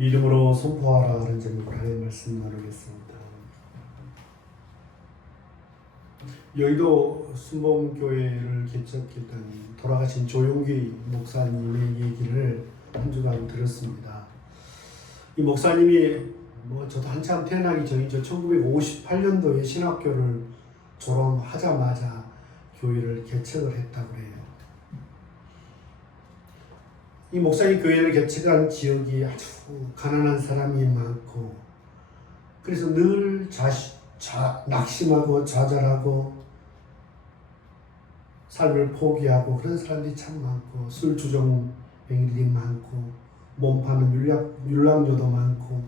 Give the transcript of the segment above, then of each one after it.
믿음으로 선포하라 하는 제목으로 하나님의 말씀 나누겠습니다. 여의도 순복음교회를 개척했던 돌아가신 조용기 목사님의 얘기를 한 주간 들었습니다. 이 목사님이 저도 한참 태어나기 전이죠. 1958년도에 신학교를 졸업하자마자 교회를 개척을 했다고 해요. 이 목사님 교회를 개척한 지역이 아주 가난한 사람이 많고, 그래서 늘 낙심하고 좌절하고 삶을 포기하고 그런 사람들이 참 많고, 술 주정뱅이들이 많고, 몸 파는 율랑녀도 많고,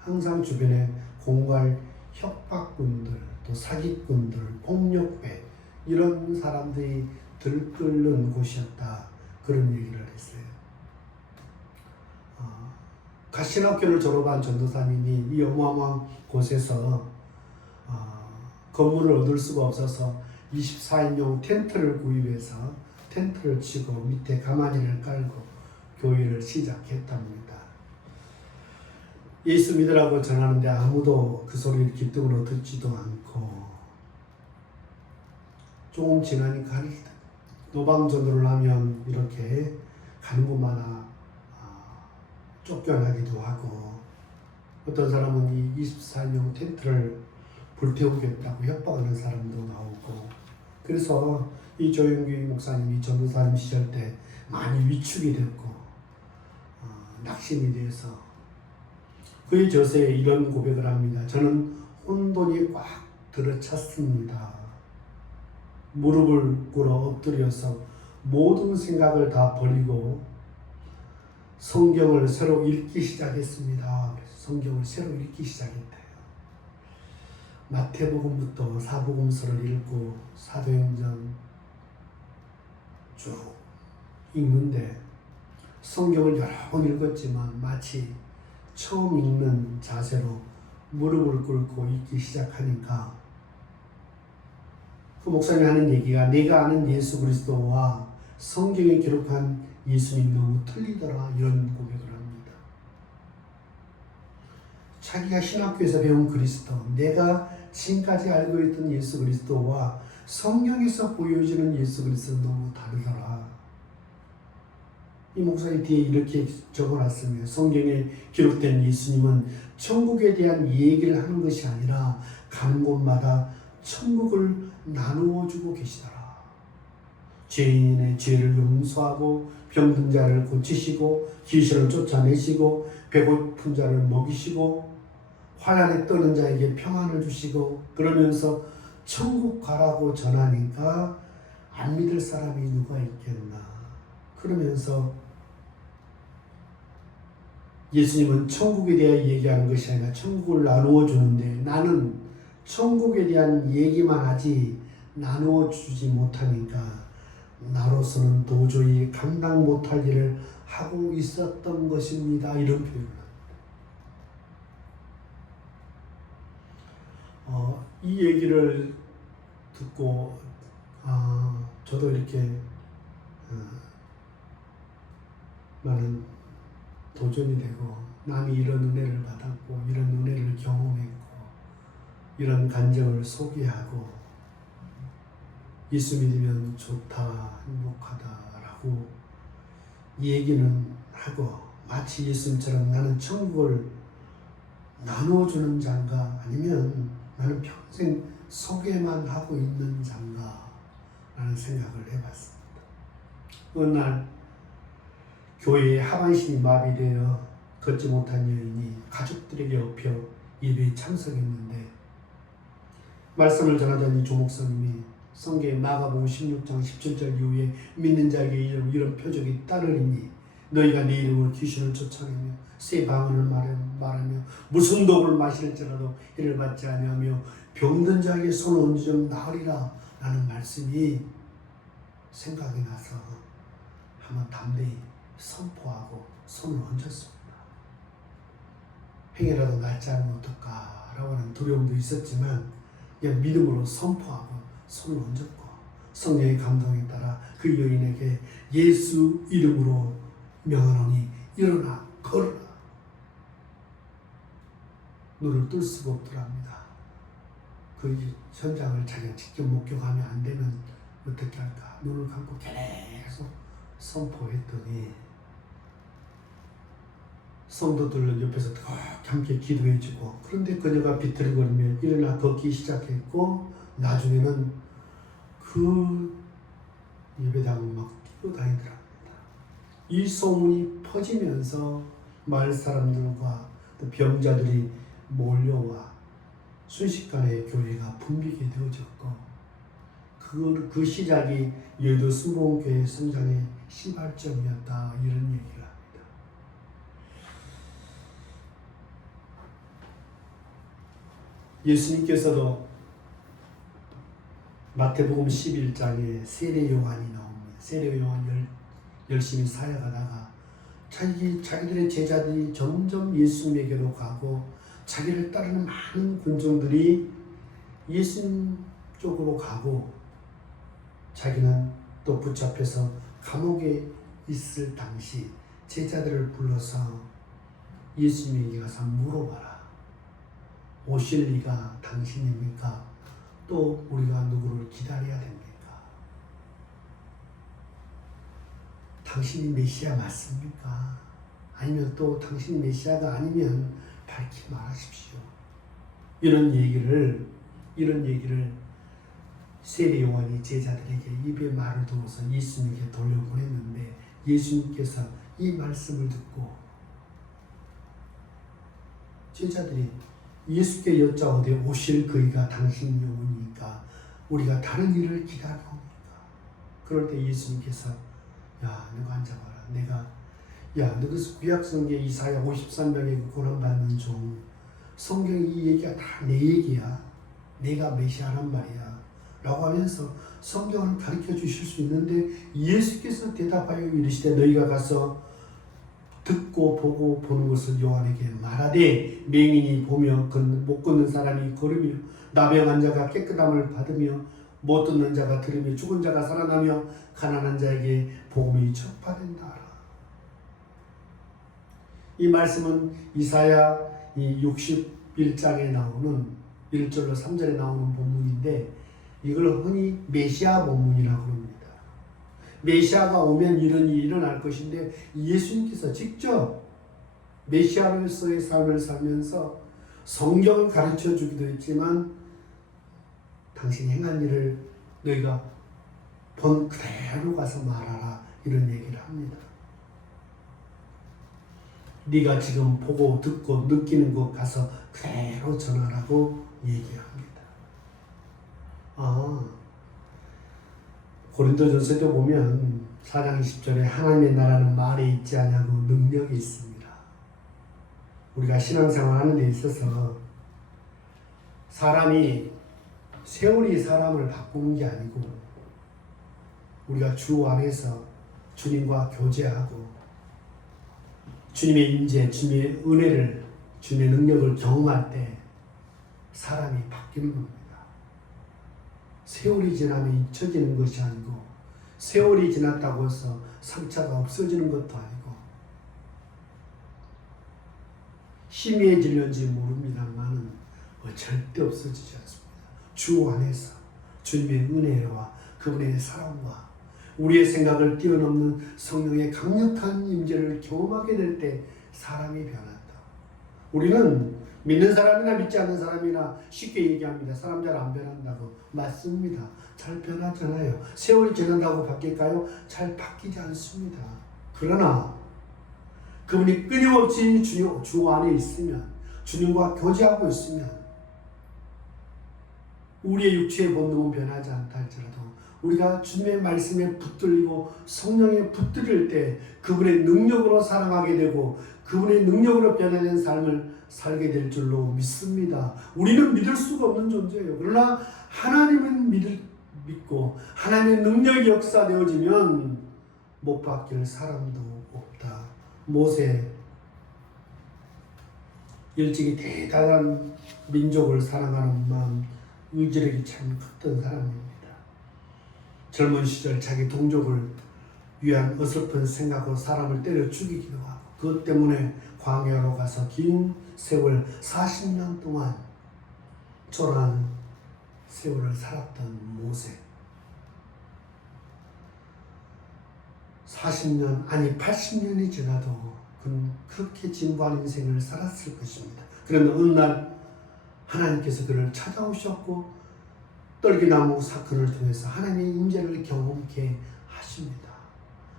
항상 주변에 공갈 협박꾼들, 또 사기꾼들, 폭력배 이런 사람들이 들끓는 곳이었다, 그런 얘기를 했어요. 신학교를 졸업한 전도사님이 이 어마어마한 곳에서 건물을 얻을 수가 없어서 24인용 텐트를 구입해서 텐트를 치고 밑에 가마니를 깔고 교회를 시작했답니다. 예수 믿으라고 전하는데 아무도 그 소리를 귀등으로 듣지도 않고, 조금 지나니까 노방전도를 하면 이렇게 가는 곳마다 쫓겨나기도 하고, 어떤 사람은 이 24인용 텐트를 불태우겠다고 협박하는 사람도 나오고, 그래서 이 조용기 목사님이 전도사님 시절 때 많이 위축이 됐고 낙심이 돼서 그의 저서에 이런 고백을 합니다. 저는 혼돈이 꽉 들어찼습니다. 무릎을 꿇어 엎드려서 모든 생각을 다 버리고 성경을 새로 읽기 시작했습니다. 성경을 새로 읽기 시작했대요. 마태복음부터 사복음서를 읽고 사도행전 쭉 읽는데, 성경을 여러 번 읽었지만 마치 처음 읽는 자세로 무릎을 꿇고 읽기 시작하니까 그 목사님이 하는 얘기가, 내가 아는 예수 그리스도와 성경에 기록한 예수님 너무 틀리더라, 이런 고백을 합니다. 자기가 신학교에서 배운 그리스도, 내가 지금까지 알고 있던 예수 그리스도와 성경에서 보여지는 예수 그리스도는 너무 다르더라. 이 목사님 뒤에 이렇게 적어놨으면, 성경에 기록된 예수님은 천국에 대한 얘기를 하는 것이 아니라 가는 곳마다 천국을 나누어 주고 계시더라. 죄인의 죄를 용서하고 병든 자를 고치시고 귀신을 쫓아내시고 배고픈 자를 먹이시고 환난에 떠는 자에게 평안을 주시고, 그러면서 천국 가라고 전하니까 안 믿을 사람이 누가 있겠나. 그러면서 예수님은 천국에 대해 얘기하는 것이 아니라 천국을 나누어 주는데, 나는 천국에 대한 얘기만 하지 나누어 주지 못하니까 나로서는 도저히 감당 못할 일을 하고 있었던 것입니다, 이런 표현을 합니다. 이 얘기를 듣고 저도 이렇게 많은 도전이 되고, 남이 이런 은혜를 받았고 이런 은혜를 경험했고 이런 간증을 소개하고 예수 믿으면 좋다, 행복하다라고 얘기는 하고, 마치 예수님처럼 나는 천국을 나누어주는 자인가, 아니면 나는 평생 소개만 하고 있는 자인가 라는 생각을 해봤습니다. 어느 날 교회에 하반신이 마비되어 걷지 못한 여인이 가족들에게 업혀 예배에 참석했는데, 말씀을 전하자니 조목사님이 성경에 마가복음 16장 17절 이후에 믿는 자에게 이런 표적이 따르리니 너희가 내 이름으로 귀신을 쫓아내며 새 방언을 말하며 무슨 독을 마실지라도 해를 받지 아니하며 병든 자에게 손을 얹으면 나으리라 라는 말씀이 생각이 나서 한번 담대히 선포하고 손을 얹었습니다. 행여라도 낫지 않으면 어떨까 라고 하는 두려움도 있었지만 그냥 믿음으로 선포하고 손을 얹었고, 성령의 감동에 따라 그 여인에게 예수 이름으로 명하노니 일어나 걸어라. 눈을 뜰 수가 없더랍니다. 그 현장을 자기가 직접 목격하면 안 되면 어떻게 할까? 눈을 감고 계속 선포했더니 성도들 옆에서 함께 기도해주고, 그런데 그녀가 비틀거리며 일어나 걷기 시작했고, 나중에는 그 예배당을 막 뛰고 다니더랍니다. 이 소문이 퍼지면서 마을 사람들과 또 병자들이 몰려와 순식간에 교회가 붐비게 되어졌고, 그 시작이 여의도 순복음교회 성장의 시발점이었다, 이런 얘기를 합니다. 예수님께서도 마태복음 11장에 세례 요한이 나옵니다. 세례 요한 열심히 사역하다가 자기들의 제자들이 점점 예수님에게로 가고, 자기를 따르는 많은 군중들이 예수님 쪽으로 가고, 자기는 또 붙잡혀서 감옥에 있을 당시 제자들을 불러서 예수님에게 가서 물어봐라. 오실 리가 당신입니까? 또 우리가 누구를 기다려야 됩니까? 당신이 메시아 맞습니까? 아니면 또 당신이 메시아가 아니면 밝히 말하십시오. 이런 얘기를 세례 요한이 제자들에게 입에 말을 두어서 예수님께 돌려보냈는데, 예수님께서 이 말씀을 듣고 제자들이 예수께 여짜오되 오실 그이가 당신 영혼이니까 우리가 다른 일을 기다려옵니까? 그럴 때 예수님께서 야, 너가 앉아봐라. 너 그 구약성경 이사야 53장에 고난받는 종, 성경 이 얘기가 다 내 얘기야. 내가 메시아란 말이야. 라고 하면서 성경을 가르쳐 주실 수 있는데, 예수께서 대답하여 이르시되 너희가 가서 듣고 보고 보는 것을 요한에게 말하되, 맹인이 보며 못 걷는 사람이 걸으며 나병한 자가 깨끗함을 받으며 못 듣는 자가 들으며 죽은 자가 살아나며 가난한 자에게 복음이 전파된다. 이 말씀은 이사야 61장에 나오는 1절로 3절에 나오는 본문인데, 이걸 흔히 메시아 본문이라고 합니다. 메시아가 오면 이런 일이 일어날 것인데, 예수님께서 직접 메시아로서의 삶을 살면서 성경을 가르쳐 주기도 했지만, 당신이 행한 일을 너희가 본 그대로 가서 말하라, 이런 얘기를 합니다. 네가 지금 보고 듣고 느끼는 것 가서 그대로 전하라고 얘기합니다. 고린도전서도 보면 4장 20절에 하나님의 나라는 말에 있지 않냐고 능력이 있습니다. 우리가 신앙생활 하는 데 있어서 세월이 사람을 바꾸는 게 아니고, 우리가 주 안에서 주님과 교제하고 주님의 임재, 주님의 은혜를, 주님의 능력을 경험할 때 사람이 바뀌는 겁니다. 세월이 지나면 잊혀지는 것이 아니고, 세월이 지났다고 해서 상처가 없어지는 것도 아니고, 희미해질는지 모릅니다만 절대 없어지지 않습니다. 주 안에서 주님의 은혜와 그분의 사랑과 우리의 생각을 뛰어넘는 성령의 강력한 임재를 경험하게 될 때 사람이 변한다. 우리는 믿는 사람이나 믿지 않는 사람이나 쉽게 얘기합니다. 사람 잘 안 변한다고. 맞습니다. 잘 변하잖아요. 세월이 지난다고 바뀔까요? 잘 바뀌지 않습니다. 그러나 그분이 끊임없이 주 안에 있으면, 주님과 교제하고 있으면 우리의 육체의 본능은 변하지 않다 할지라도 우리가 주님의 말씀에 붙들리고 성령에 붙들릴 때 그분의 능력으로 사랑하게 되고 그분의 능력으로 변화된 삶을 살게 될 줄로 믿습니다. 우리는 믿을 수가 없는 존재예요. 그러나 하나님은 믿고 하나님의 능력이 역사되어지면 못 바뀔 사람도 없다. 모세, 일찍이 대단한 민족을 사랑하는 마음, 의지력이 참 컸던 사람입니다. 젊은 시절 자기 동족을 위한 어설픈 생각으로 사람을 때려 죽이기도 하고, 그것 때문에 광야로 가서 긴 세월 40년 동안 초라한 세월을 살았던 모세. 40년 아니 80년이 지나도 그는 그렇게 진부한 인생을 살았을 것입니다. 그러나 어느 날 하나님께서 그를 찾아오셨고 떨기나무 사건을 통해서 하나님의 임재를 경험케 하십니다.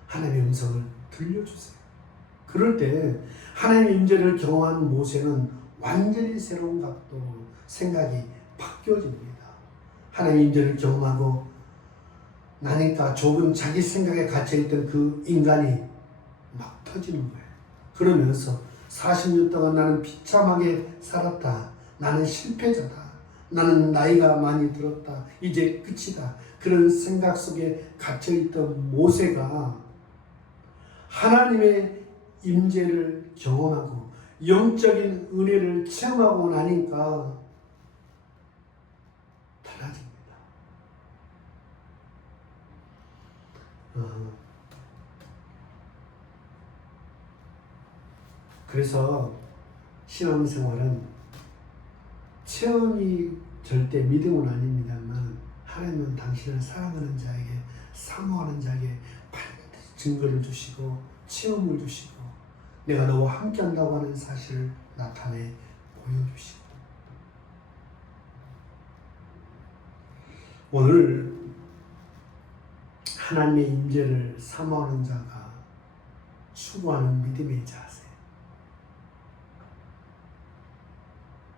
하나님의 음성을 들려주세요. 그럴 때 하나님의 임재를 경험한 모세는 완전히 새로운 각도로 생각이 바뀌어집니다. 하나님의 임재를 경험하고 나니까 조금 자기 생각에 갇혀있던 그 인간이 막 터지는 거예요. 그러면서 40년 동안 나는 비참하게 살았다. 나는 실패자다. 나는 나이가 많이 들었다. 이제 끝이다. 그런 생각 속에 갇혀있던 모세가 하나님의 임재를 경험하고 영적인 은혜를 체험하고 나니까 달라집니다. 그래서 신앙생활은 체험이 절대 믿음은 아닙니다만 하나님은 당신을 사랑하는 자에게 사모하는 자에게 반드시 증거를 주시고 체험을 주시고 내가 너와 함께 한다고 하는 사실을 나타내 보여주시고 오늘 하나님의 임재를 사모하는 자가 추구하는 믿음의 자세.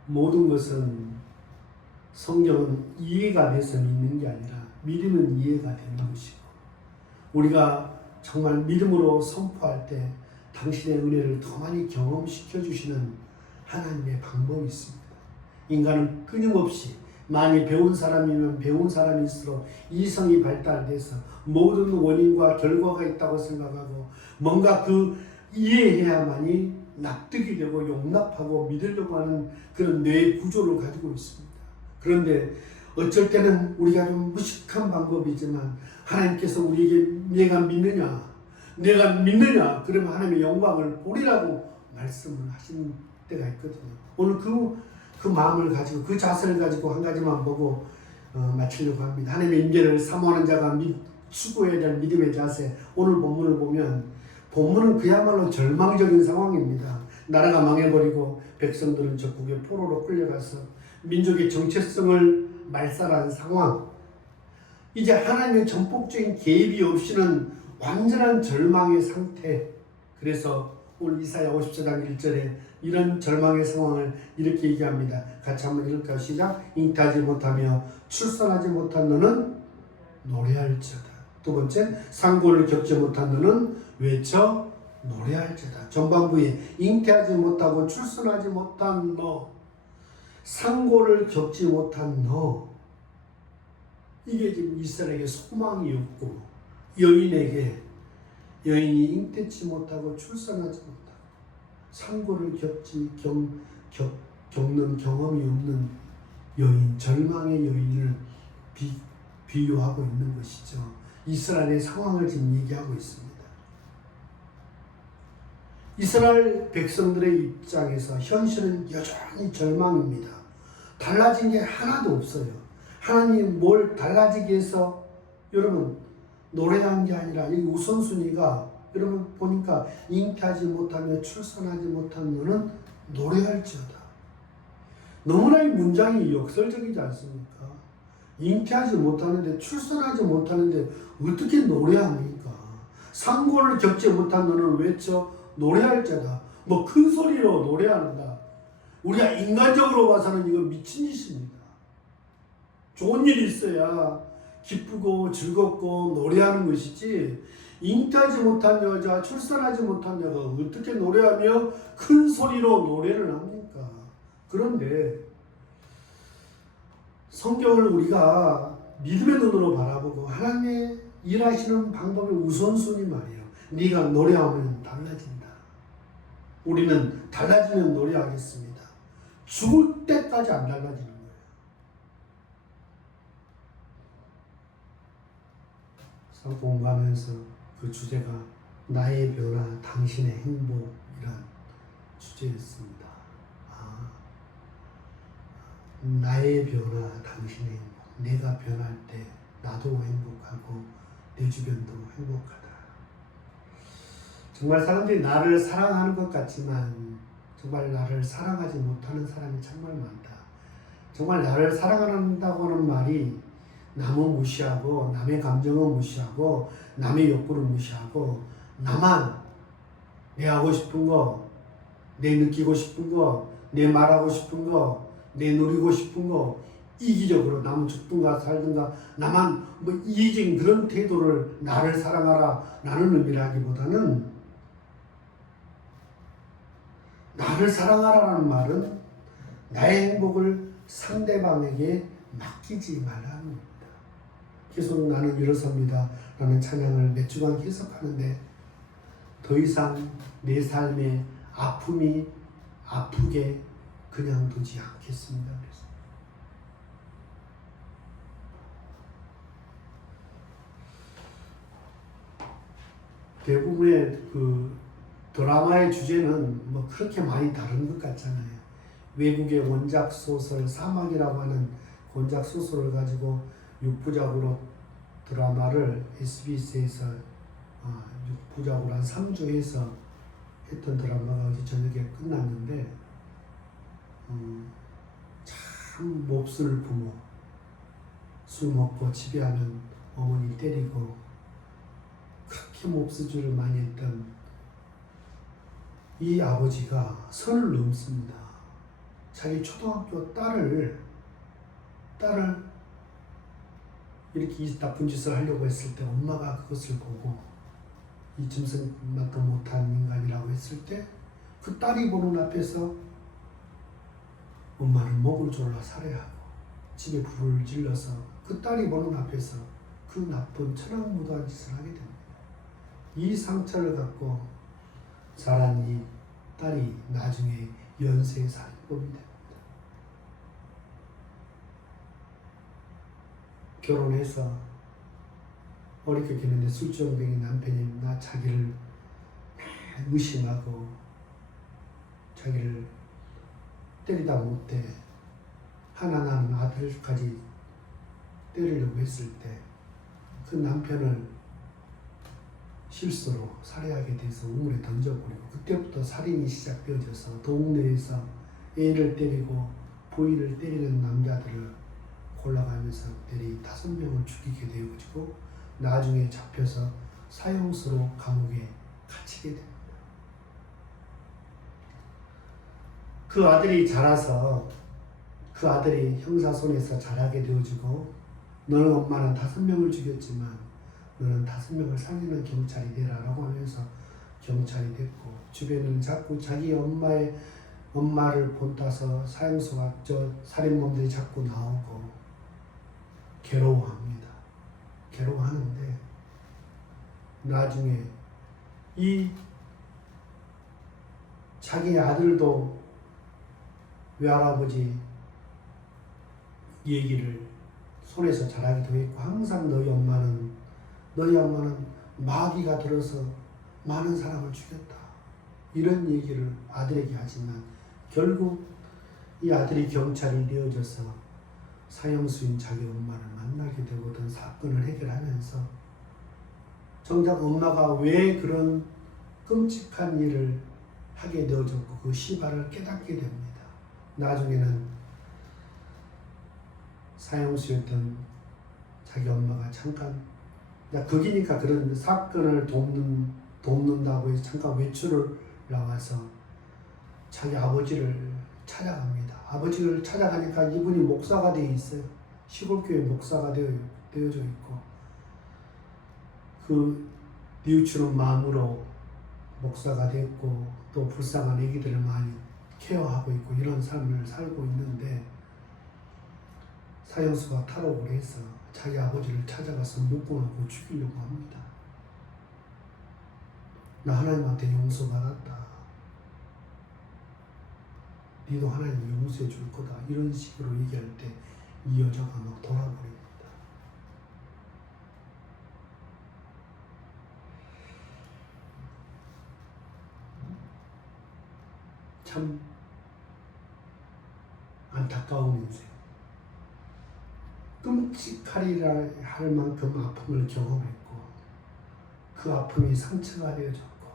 모든 것은 성경은 이해가 돼서 믿는 게 아니라 믿으면 이해가 되는 것이고 우리가 정말 믿음으로 선포할 때 당신의 은혜를 더 많이 경험시켜 주시는 하나님의 방법이 있습니다. 인간은 끊임없이 많이 배운 사람이면 배운 사람일수록 이성이 발달돼서 모든 원인과 결과가 있다고 생각하고 뭔가 그 이해해야만이 납득이 되고 용납하고 믿으려고 하는 그런 뇌 구조를 가지고 있습니다. 그런데 어쩔 때는 우리가 좀 무식한 방법이지만 하나님께서 우리에게 내가 믿느냐 그러면 하나님의 영광을 보리라고 말씀을 하시는 때가 있거든요. 오늘 그 마음을 가지고 그 자세를 가지고 한 가지만 보고 마치려고 합니다. 하나님의 임재를 사모하는 자가 추구해야 될 믿음의 자세. 오늘 본문을 보면 본문은 그야말로 절망적인 상황입니다. 나라가 망해버리고 백성들은 적국의 포로로 끌려가서 민족의 정체성을 말살한 상황. 이제 하나님의 전폭적인 개입이 없이는 완전한 절망의 상태. 그래서 오늘 이사야 54장 1절에 이런 절망의 상황을 이렇게 얘기합니다. 같이 한번 읽을까요? 시작. 잉태하지 못하며 출산하지 못한 너는 노래할지어다. 두 번째, 상고를 겪지 못한 너는 외쳐 노래할지어다. 전반부에 잉태하지 못하고 출산하지 못한 너, 상고를 겪지 못한 너, 이게 지금 이스라엘에게 소망이 없고 여인이 잉태치 못하고 출산하지 못하고 상고를 겪는 경험이 없는 여인, 절망의 여인을 비유하고 있는 것이죠. 이스라엘의 상황을 지금 얘기하고 있습니다. 이스라엘 백성들의 입장에서 현실은 여전히 절망입니다. 달라진 게 하나도 없어요. 하나님 뭘 달라지게 해서 여러분 노래한 게 아니라 이 우선순위가 여러분 보니까 잉태하지 못하며 출산하지 못한 너는 노래할지어다. 너무나 이 문장이 역설적이지 않습니까? 잉태하지 못하는데 출산하지 못하는데 어떻게 노래합니까? 상고를 겪지 못한 너는 외쳐 노래할지어다. 뭐 큰 소리로 노래한다. 우리가 인간적으로 봐서는 이거 미친 짓입니다. 좋은 일이 있어야 기쁘고 즐겁고 노래하는 것이지 잉태하지 못한 여자, 출산하지 못한 여자가 어떻게 노래하며 큰 소리로 노래를 합니까? 그런데 성경을 우리가 믿음의 눈으로 바라보고 하나님의 일하시는 방법의 우선순위 말이에요. 네가 노래하면 달라진다. 우리는 달라지면 노래하겠습니다. 죽을 때까지 안 달라지는 거예요. 그래서 공부하면서 그 주제가 나의 변화, 당신의 행복이었습니다. 이런 주제였습니다. 나의 변화, 당신의 행복. 내가 변할 때 나도 행복하고 내 주변도 행복하다. 정말 사람들이 나를 사랑하는 것 같지만 정말 나를 사랑하지 못하는 사람이 정말 많다. 정말 나를 사랑한다고 하는 말이 남은 무시하고 남의 감정은 무시하고 남의 욕구를 무시하고 나만 내 하고 싶은 거, 내 느끼고 싶은 거, 내 말하고 싶은 거, 내 누리고 싶은 거 이기적으로 남은 죽든가 살든가 나만 뭐 이기적인 그런 태도를 나를 사랑하라 라는 의미라기보다는 나를 사랑하라는 말은 나의 행복을 상대방에게 맡기지 말라는 겁니다. 계속 나는 일어섭니다 라는 찬양을 몇 주간 계속하는데 더 이상 내 삶의 아픔이 아프게 그냥 두지 않겠습니다. 그래서 대부분의 그 드라마의 주제는 뭐 그렇게 많이 다른 것 같잖아요. 외국의 원작 소설 사막이라고 하는 원작 소설을 가지고 6부작으로 드라마를 SBS에서 6부작으로 한 3주 해서 했던 드라마가 어제 저녁에 끝났는데 참 몹쓸 부모, 술 먹고 집에 하면 어머니 때리고 그렇게 몹쓸 많이 했던 이 아버지가 선을 넘습니다. 자기 초등학교 딸을 이렇게 나쁜 짓을 하려고 했을 때 엄마가 그것을 보고 이 짐승만도 못한 인간이라고 했을 때 그 딸이 보는 앞에서 엄마는 목을 졸라 살해하고 집에 불을 질러서 그 딸이 보는 앞에서 그 나쁜 천황무도한 짓을 하게 됩니다. 이 상처를 갖고 자란 이 딸이 나중에 연쇄 살인범이 됩니다. 결혼해서 어렵게 되는데 술주정뱅이 남편이 자기를 의심하고 자기를 때리다 못해 하나 낳은 아들까지 때리려고 했을 때 그 남편을 실수로 살해하게 돼서 우물에 던져버리고 그때부터 살인이 시작되어져서 동네에서 애를 때리고 부인을 때리는 남자들을 골라가면서 들이 5명을 죽이게 되어지고 나중에 잡혀서 사형수로 감옥에 갇히게 됩니다. 그 아들이 자라서 그 아들이 형사 손에서 자라게 되어지고 너는 엄마는 5명을 죽였지만 너는 5명을 살리는 경찰이 되라 라고 하면서 경찰이 됐고 주변은 자꾸 자기 엄마를 본따서 사형수가 살인범들이 자꾸 나오고 괴로워합니다. 괴로워하는데 나중에 이 자기 아들도 외할아버지 얘기를 손에서 자라기도 했고 항상 너희 엄마는 마귀가 들어서 많은 사람을 죽였다. 이런 얘기를 아들에게 하지만 결국 이 아들이 경찰이 되어져서 사형수인 자기 엄마를 만나게 되거든 사건을 해결하면서 정작 엄마가 왜 그런 끔찍한 일을 하게 되어졌고 그 시발을 깨닫게 됩니다. 나중에는 사형수였던 자기 엄마가 잠깐 거기니까 그런 사건을 돕는다고 해서 잠깐 외출을 나와서 자기 아버지를 찾아갑니다. 아버지를 찾아가니까 이분이 목사가 되어 있어요. 시골교회 목사가 되어져 있고 그 뉘우치는 마음으로 목사가 됐고 또 불쌍한 애기들을 많이 케어하고 있고 이런 삶을 살고 있는데 사형수가 탈옥을 해서 자기 아버지를 찾아가서 묶어놓고 죽이려고 합니다. 나 하나님한테 용서받았다. 니도 하나님 용서해 줄 거다. 이런 식으로 얘기할 때 이 여자가 막 돌아버립니다. 참 안타까운 인생. 끔찍하리라 할 만큼 아픔을 경험했고 그 아픔이 상처가 되어졌고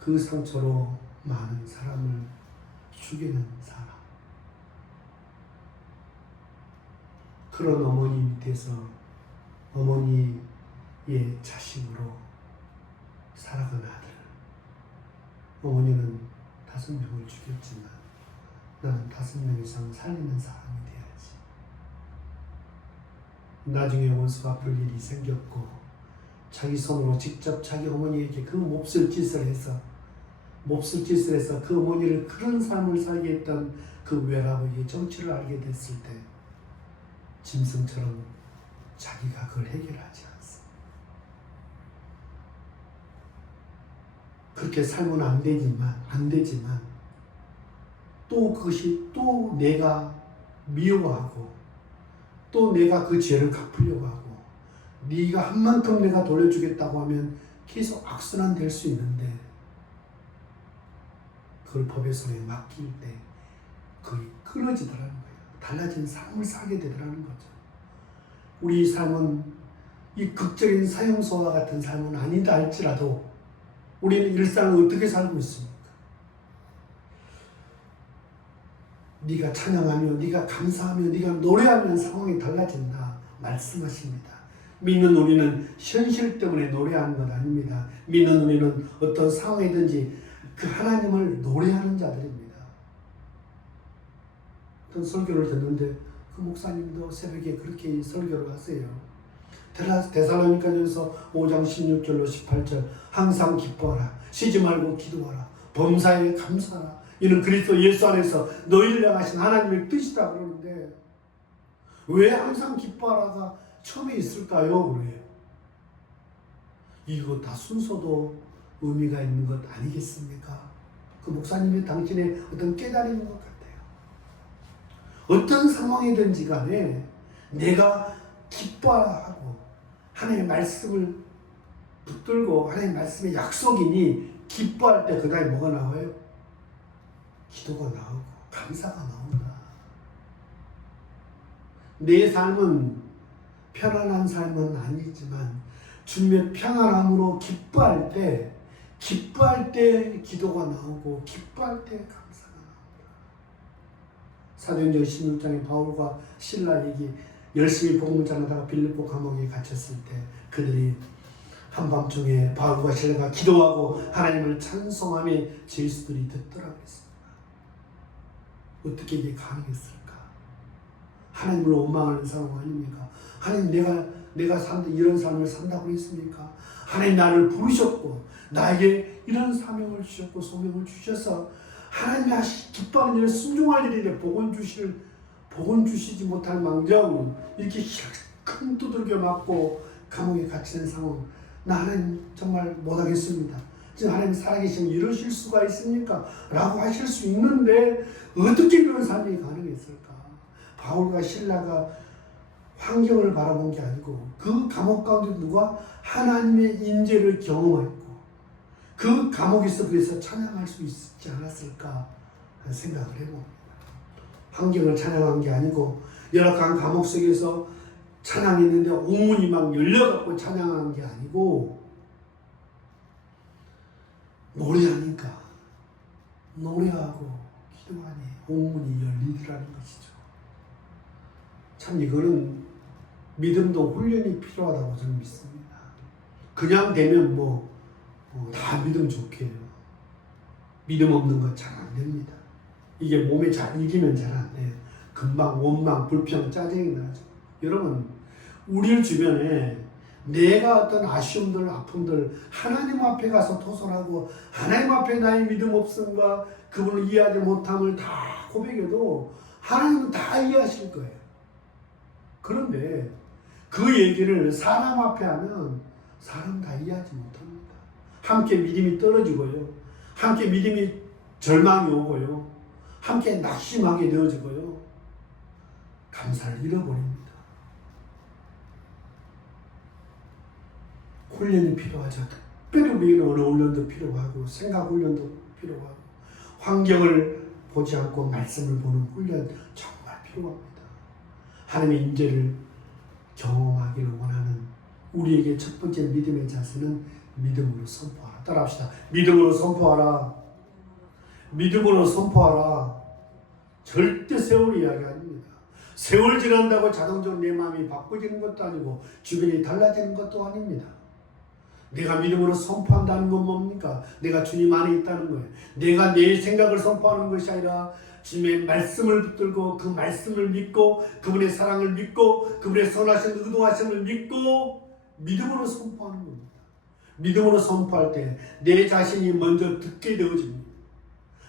그 상처로 많은 사람을 죽이는 사람. 그런 어머니 밑에서 어머니의 자식으로 살아간 아들. 어머니는 5명을 죽였지만 나는 5명 이상 살리는 사람이 돼야지. 나중에 원수 갚을 일이 생겼고 자기 손으로 직접 자기 어머니에게 그 몹쓸 짓을 해서 그 어머니를 그런 삶을 살게 했던 그 외할아버지의 정체를 알게 됐을 때 짐승처럼 자기가 그걸 해결하지 않습니다. 그렇게 살면 안 되지만 또 그것이 또 내가 미워하고 또 내가 그 죄를 갚으려고 하고 네가 한 만큼 내가 돌려주겠다고 하면 계속 악순환 될 수 있는데 그걸 법의 손에 맡길 때 그게 끊어지더라는 거예요. 달라진 삶을 살게 되더라는 거죠. 우리 삶은 이 극적인 사형소와 같은 삶은 아니다 할지라도 우리는 일상을 어떻게 살고 있습니까? 네가 찬양하며 네가 감사하며 네가 노래하면 상황이 달라진다 말씀하십니다. 믿는 우리는 현실 때문에 노래하는 것 아닙니다. 믿는 우리는 어떤 상황이든지 그 하나님을 노래하는 자들입니다. 어떤 설교를 듣는데 그 목사님도 새벽에 그렇게 설교를 하세요. 데살로니가전서 5장 16절로 18절 항상 기뻐하라 쉬지 말고 기도하라 범사에 감사하라 이는 그리스도 예수 안에서 너희를 향하신 하나님의 뜻이다 그러는데 왜 항상 기뻐하라가 처음에 있을까요? 그래요. 이거 다 순서도 의미가 있는 것 아니겠습니까? 그 목사님이 당신의 어떤 깨달음인 것 같아요. 어떤 상황이든지 간에 내가 기뻐하고 하나님의 말씀을 붙들고 하나님의 말씀의 약속이니 기뻐할 때 그 다음에 뭐가 나와요? 기도가 나오고 감사가 나온다. 내 삶은 편안한 삶은 아니지만 주님의 평안함으로 기뻐할 때 기도가 나오고 기뻐할 때 감사가 나온다. 사도행전 16장에 바울과 실라 얘기 열심히 복음을 전하다가 빌립보 감옥에 갇혔을 때 그들이 한밤중에 바울과 실라가 기도하고 하나님을 찬송하며 죄수들이 듣더라고 했습니다. 어떻게 이게 가능했을까? 하나님을 원망하는 상황 아닙니까? 하나님 내가 이런 삶을 산다고 했습니까? 하나님 나를 부르셨고 나에게 이런 사명을 주셨고 소명을 주셔서 하나님이 기뻐하는 일에 순종할 일에 복은 주시지 못할 망정 이렇게 큰 두들겨 맞고 감옥에 갇히는 상황 나 하나님 정말 못하겠습니다. 지금 하나님 살아계시면 이러실 수가 있습니까? 라고 하실 수 있는데 어떻게 그런 삶이 가능했을까? 바울과 실라가 환경을 바라본 게 아니고 그 감옥 가운데 누가 하나님의 인재를 경험했고 그 감옥에서 그래서 찬양할 수 있지 않았을까 하는 생각을 해봅니다. 환경을 찬양한 게 아니고 열악한 감옥 속에서 찬양했는데 옥문이 막 열려갖고 찬양한 게 아니고 노래하니까 노래하고 기도하니 옥문이 열리더라는 것이죠. 참 이거는 믿음도 훈련이 필요하다고 저는 믿습니다. 그냥 되면 다 믿음 좋게 해요. 믿음 없는 건 잘 안 됩니다. 이게 몸에 잘 이기면 잘 안 돼요. 금방 원망, 불평, 짜증이 나죠. 여러분, 우리 주변에 내가 어떤 아쉬움들, 아픔들 하나님 앞에 가서 토설하고 하나님 앞에 나의 믿음 없음과 그분을 이해하지 못함을 다 고백해도 하나님은 다 이해하실 거예요. 그런데 그 얘기를 사람 앞에 하면 사람 다 이해하지 못합니다. 함께 믿음이 떨어지고요. 함께 믿음이 절망이 오고요. 함께 낙심하게 되어지고요. 감사를 잃어버립니다. 훈련이 필요하죠. 특별히 우리는 언어 훈련도 필요하고 생각 훈련도 필요하고 환경을 보지 않고 말씀을 보는 훈련 정말 필요합니다. 하나님의 임재를 경험하기를 원하는 우리에게 첫 번째 믿음의 자세는 믿음으로 선포하라. 따라합시다. 믿음으로 선포하라. 믿음으로 선포하라. 절대 세월 이야기 아닙니다. 세월 지난다고 자동적으로 내 마음이 바꿔지는 것도 아니고 주변이 달라지는 것도 아닙니다. 내가 믿음으로 선포한다는 건 뭡니까? 내가 주님 안에 있다는 거예요. 내가 내 생각을 선포하는 것이 아니라 주님의 말씀을 붙들고 그 말씀을 믿고 그분의 사랑을 믿고 그분의 선하신 의도하심을 믿고 믿음으로 선포하는 겁니다. 믿음으로 선포할 때 내 자신이 먼저 듣게 되어집니다.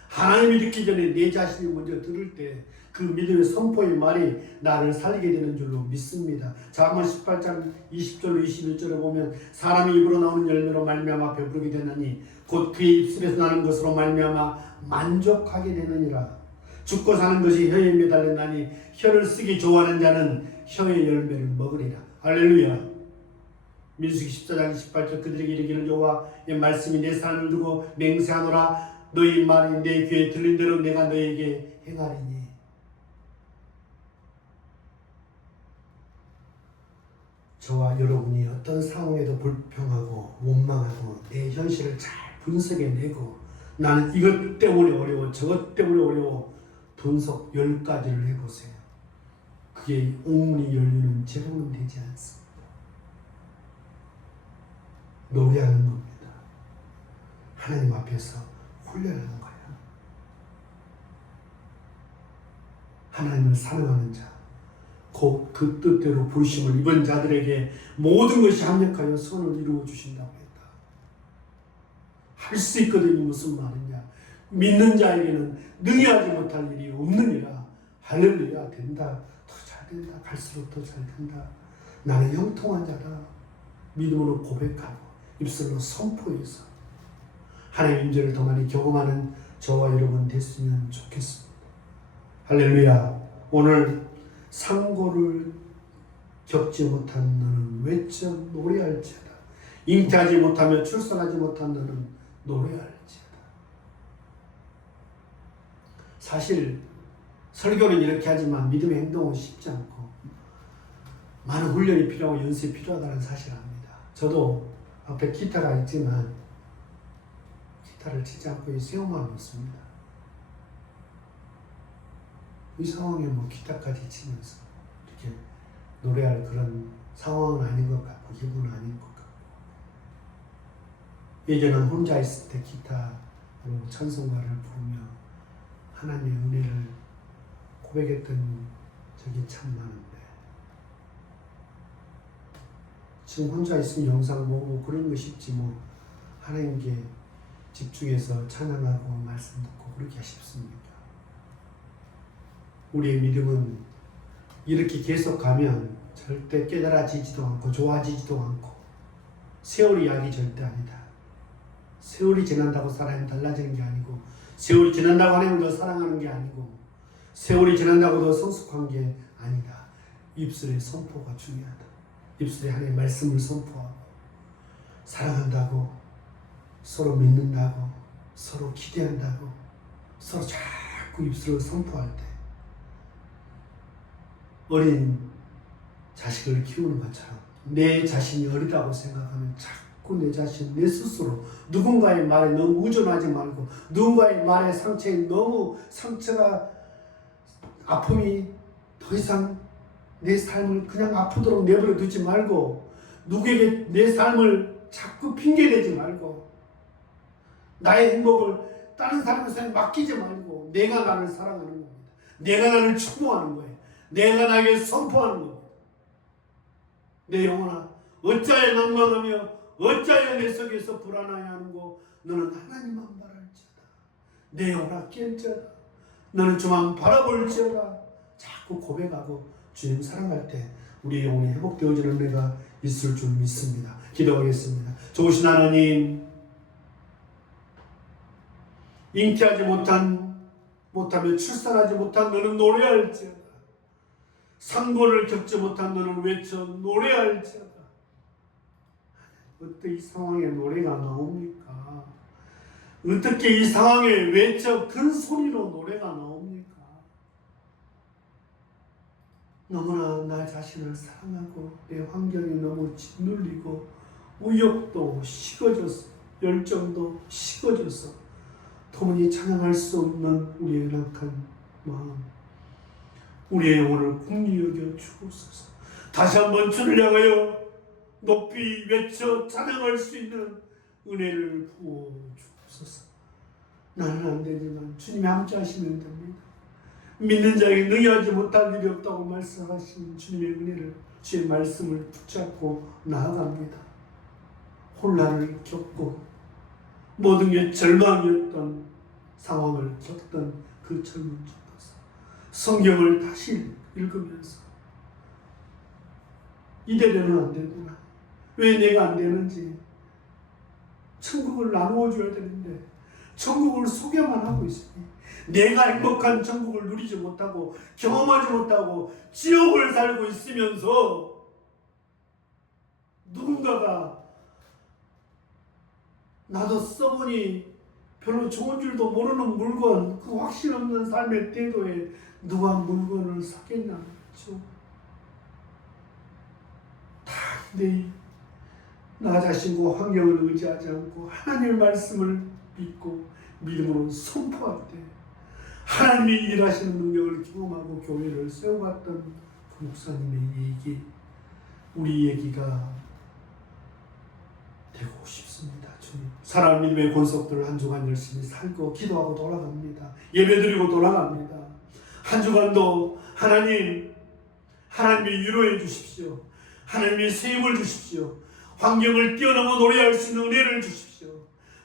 하나님이 듣기 전에 내 자신이 먼저 들을 때 그 믿음의 선포의 말이 나를 살리게 되는 줄로 믿습니다. 잠언 18장 20절로 21절에 보면 사람이 입으로 나오는 열매로 말미암아 배부르게 되나니 곧 그의 입술에서 나는 것으로 말미암아 만족하게 되느니라. 죽고 사는 것이 혀에 매달렸나니 혀를 쓰기 좋아하는 자는 혀의 열매를 먹으리라. 할렐루야. 민수기 14장 28절 그들에게 이르기를 여호와의 말씀이 내 삶을 두고 맹세하노라. 너희 말이 내 귀에 들린 대로 내가 너에게 행하리니. 저와 여러분이 어떤 상황에도 불평하고 원망하고 내 현실을 잘 분석해내고 나는 이것 때문에 어려워 저것 때문에 어려워 분석 10가지를 해보세요. 그게 옥문이 열리는 재료는 되지 않습니다. 노래하는 겁니다. 하나님 앞에서 훈련하는 거예요. 하나님을 사랑하는 자 곧 그 뜻대로 부르심을 입은 자들에게 모든 것이 합력하여 선을 이루어 주신다고 했다. 할 수 있거든요. 무슨 말이냐. 믿는 자에게는 능히 하지 못할 일이 없느니라. 할렐루야. 된다. 더 잘 된다. 갈수록 더 잘 된다. 나는 형통한 자다. 믿음으로 고백하고 입술로 선포해서 하나님의 임재를 더 많이 경험하는 저와 여러분 됐으면 좋겠습니다. 할렐루야. 오늘 상고를 겪지 못한 너는 외쳐 노래할지어다. 잉태하지 못하며 출산하지 못한 너는 노래할지어다. 사실 설교는 이렇게 하지만 믿음의 행동은 쉽지 않고 많은 훈련이 필요하고 연습이 필요하다는 사실을 압니다. 저도 앞에 기타가 있지만 기타를 치지 않고 세우만 놓습니다. 이 상황에 뭐 기타까지 치면서 이렇게 노래할 그런 상황은 아닌 것 같고 기분은 아닌 것 같고 예전엔 혼자 있을 때 기타로 찬송가를 부르며 하나님의 은혜를 고백했던 적이 참 많은데 지금 혼자 있으면 영상 보고 그런 거 쉽지 뭐 하나님께 집중해서 찬양하고 말씀 듣고 그렇게 쉽습니까? 우리의 믿음은 이렇게 계속 가면 절대 깨달아지지도 않고 좋아지지도 않고 세월이 약이 절대 아니다. 세월이 지난다고 사람이 달라지는 게 아니고 세월이 지난다고 하나님을 더 사랑하는 게 아니고 세월이 지난다고 더 성숙한 게 아니다. 입술의 선포가 중요하다. 입술에 하나님의 말씀을 선포하고 사랑한다고 서로 믿는다고 서로 기대한다고 서로 자꾸 입술을 선포할 때 어린 자식을 키우는 것처럼 내 자신이 어리다고 생각하면 자꾸 내 자신, 내 스스로 누군가의 말에 너무 의존하지 말고 누군가의 말에 상처에 너무 상처가 아픔이 더 이상 내 삶을 그냥 아프도록 내버려 두지 말고 누구에게 내 삶을 자꾸 핑계대지 말고 나의 행복을 다른 사람에게 맡기지 말고 내가 나를 사랑하는 겁니다. 내가 나를 축복하는 거예요. 내가 나에게 선포하는 겁니다. 내 영혼아 어찌하여 낭망하며 어찌하여 내 속에서 불안하여 하는고 너는 하나님만 바랄지어다. 내 영혼아 깰지어다. 너는 주만 바라볼지어다. 자꾸 고백하고 주님 사랑할 때 우리의 영혼이 회복되어지는 은혜가 있을 줄 믿습니다. 기도하겠습니다. 좋으신 하나님 잉태하지 못하며 출산하지 못한 너는 노래할지어다. 상고를 겪지 못한 너는 외쳐 노래할지어다. 어떤 이 상황에 노래가 나옵니까? 어떻게 이 상황에 외쳐 큰 소리로 노래가 나옵니까? 너무나 나 자신을 사랑하고 내 환경이 너무 짓눌리고 우욕도 식어져서 열정도 식어져서 도무지 찬양할 수 없는 우리의 연약한 마음, 우리의 영혼을 긍휼히 여겨 주옵소서. 다시 한번 주를 향하여 높이 외쳐 찬양할 수 있는 은혜를 부어 주옵소서. 나는 안 되지만 주님이 함께 하시면 됩니다. 믿는 자에게 능히 하지 못할 일이 없다고 말씀하신 주님의 은혜를, 주의 말씀을 붙잡고 나아갑니다. 혼란을 겪고 모든 게 절망이었던 상황을 겪던 그 젊은 주께서 성경을 다시 읽으면서 이대로는 안 되구나. 왜 내가 안 되는지, 천국을 나누어 줘야 되는데 천국을 소개만 하고 있으니 내가 행복한 천국을 누리지 못하고 경험하지 못하고 지옥을 살고 있으면서 누군가가 나도 써보니 별로 좋은 줄도 모르는 물건, 그 확신 없는 삶의 태도에 누가 물건을 사겠냐는 거죠. 단대히 나 자신과 환경을 의지하지 않고 하나님의 말씀을 믿고 믿음으로 선포할 때 하나님이 일하시는 능력을 경험하고 교회를 세워갔던 그 목사님의 얘기, 우리 얘기가 되고 싶습니다. 주님, 사랑 믿음의 권속들 한 주간 열심히 살고 기도하고 돌아갑니다. 예배드리고 돌아갑니다. 한 주간도 하나님이 위로해 주십시오. 하나님이 새 힘을 주십시오. 환경을 뛰어넘어 노래할 수 있는 은혜를 주십시오.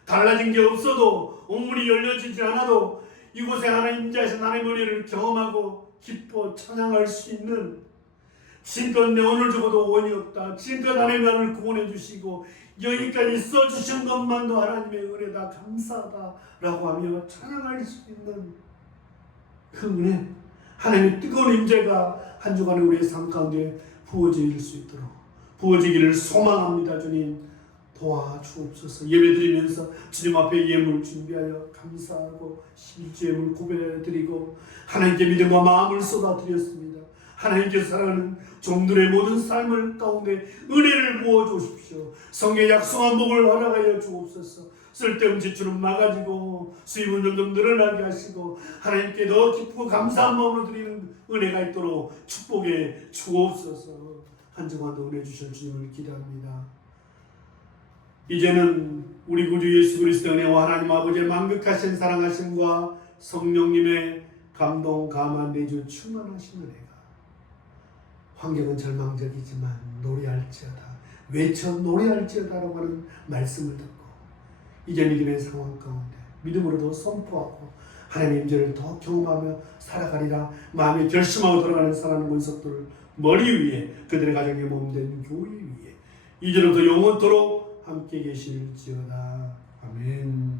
달라진 게 없어도, 옥문이 열려지지 않아도 이곳에 하나님 자신 하나님의 은혜를 경험하고 기뻐 찬양할 수 있는, 지금껏 내 오늘 죽어도 원이 없다, 지금껏 하나님 나를 구원해 주시고 여기까지 써주신 것만도 하나님의 은혜다, 감사하다 라고 하며 찬양할 수 있는 그 은혜, 하나님의 뜨거운 임재가 한 주간에 우리의 삶 가운데 부어질 수 있도록, 부어지기를 소망합니다. 주님 도와주옵소서. 예배드리면서 주님 앞에 예물 준비하여 감사하고 11주 예물 구별해드리고 하나님께 믿음과 마음을 쏟아드렸습니다. 하나님께서 사랑하는 종들의 모든 삶을 가운데 은혜를 부어주십시오. 성경의 약속한 복을 허락하여 주옵소서. 쓸데없는 지출은 막아지고 수입은 점점 늘어나게 하시고 하나님께 더 기쁘고 감사한 마음으로 드리는 은혜가 있도록 축복해 주옵소서. 한 주간도 은혜 주실 주님을 기도합니다. 이제는 우리 구주 예수 그리스도의 은혜와 하나님 아버지의 만극하신 사랑하심과 성령님의 감동 감화 내주 충만하신 은혜가, 환경은 절망적이지만 노래할지어다, 외쳐 노래할지어다라고 하는 말씀을 듣고 이제 믿음의 상황 가운데 믿음으로도 선포하고 하나님의 임재를 더 경험하며 살아가리라 마음에 결심하고 돌아가는 사랑하는 권속들을 머리 위에, 그들의 가정의 몸된 교회 위에 이제로부터 영원토록 함께 계실지어다. 아멘.